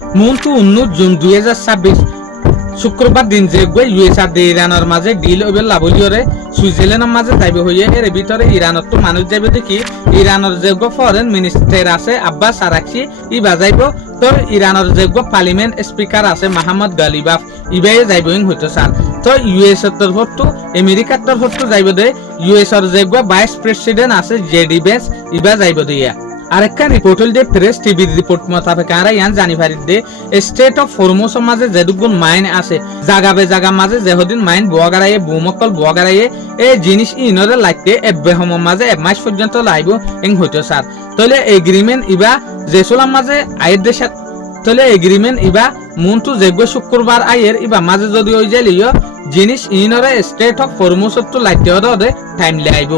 মূলত 19 জুন 2026 শুক্রবার দিন যে ইউএস আর ইরানের মাঝে ডিল হইবে লাভলিয়রে সুইজারল্যান্ডের মাঝে যাইবে হইয়ে এর ভিতরে ইরানত তো মানুষ যাইবে দেখি ইরানের যে ফরেন মিনিস্টার আছে আব্বাস আরাকচি ই বাজাইব তো ইরানের যে পার্লিমেন্ট স্পিকার আছে মাহমুদ গালিবাফ ইবাই যাইব হইতো স্যার তো ইউএস এর তরফ তো আমেরিকার তরফ তো যাইব দে ইউএস এর যে ভাইস প্রেসিডেন্ট আছে জেডি বেস ইবা যাইব দিয়া আরেকটা রিপোর্ট হল যে প্রেস টিভির রিপোর্ট মোতাবেক আর ইয়ান জানি পারি দে স্টেট অফ হরমুজ মাঝে যেদুগুন মাইন আছে জাগাবে জাগা মাঝে যেহদিন মাইন বুয়াগারাইয়ে বুমকল বুয়াগারাইয়ে এই জিনিস ইনরে লাগতে এব্বেহম মাঝে এক মাস পর্যন্ত লাইব এং হইতো স্যার তাহলে এগ্রিমেন্ট ইবা জেসুলাম মাঝে আয়ের দেশে তাহলে এগ্রিমেন্ট ইবা মুনটু যেগ শুক্রবার আয়ের ইবা মাঝে যদি ওই যাইলিও জিনিস ইনরে স্টেট অফ হরমুজ তো লাগতে হদে টাইম লাইব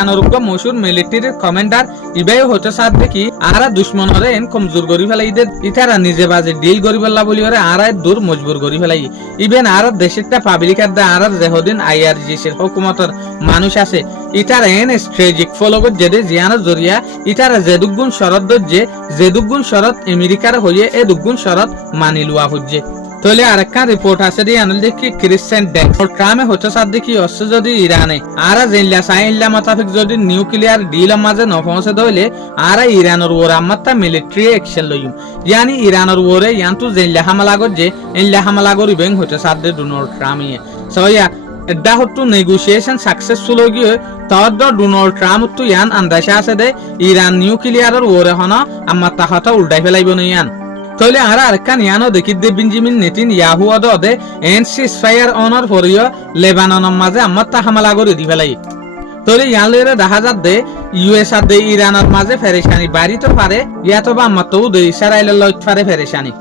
আনরুগ্য মশুর মিলিটারি কমান্ডার ইবাই হতে সাথ দেখি আরা দুশ্মনরে এন কমজোর করি ফেলাই দে ইতারা নিজে বাজে ডিল করি ফেলা বলি ওরে আরা দূর মজবুর করি ফেলাই ইভেন আর দেশেরটা পাবলিকার দা আর যেহদিন আইআরজিসির হুকুমতের মানুষ আছে ইতারা এন স্ট্র্যাটেজিক ফলো করে যেদে জিয়ানের জরিয়া ইতারা যেদুগুণ শরত দজ্জে যেদুগুণ শরত আমেরিকার হইয়ে এ দুগুণ শরত মানি লওয়া হচ্ছে তাহলে আরেকটা রিপোর্ট আছে দিয়ে আনল দেখি ক্রিশ্চিয়ান ড্যাক ট্রামে হচ্ছে সাথ দেখি অস্ত্র যদি ইরানে আর জেনলা সাইনলা মোতাবেক যদি নিউক্লিয়ার ডিলের মাঝে ন পৌঁছে দইলে আর ইরানের ওরে আমারটা মিলিটারি অ্যাকশন লইম ইয়ানি ইরানের ওরে ইয়ান্তু জেনলা হামলা করছে এনলা হামলা করিবেন হচ্ছে সাথ দে ডোনাল্ড ট্রাম্পে সয়া এটা হতো নেগোসিয়েশন সাকসেসফুল হয়ে গিয়ে তদ ডোনাল্ড ট্রাম্প তো ইয়ান আন্দাজে আছে দে ইরান নিউক্লিয়ারের ওরে হন আমার তাহাটা উল্টাই ফেলাইব না ইয়ান তাহলে আর আরেকখান ইয়ানো দেখি দে বেঞ্জামিন নেতিন ইয়াহু অদে এন্ড সিজফায়ার অনার ফরিও লেবাননের মাঝে আমার তা হামলা করে দি ফেলাই তাহলে ইয়ালের দেখা যাত দে ইউএস আর দে ইরানের মাঝে ফেরেশানি বাড়ি তো পারে ইয়া তো বা আমার তো দে ইসরায়েলের লইত পারে ফেরেশানি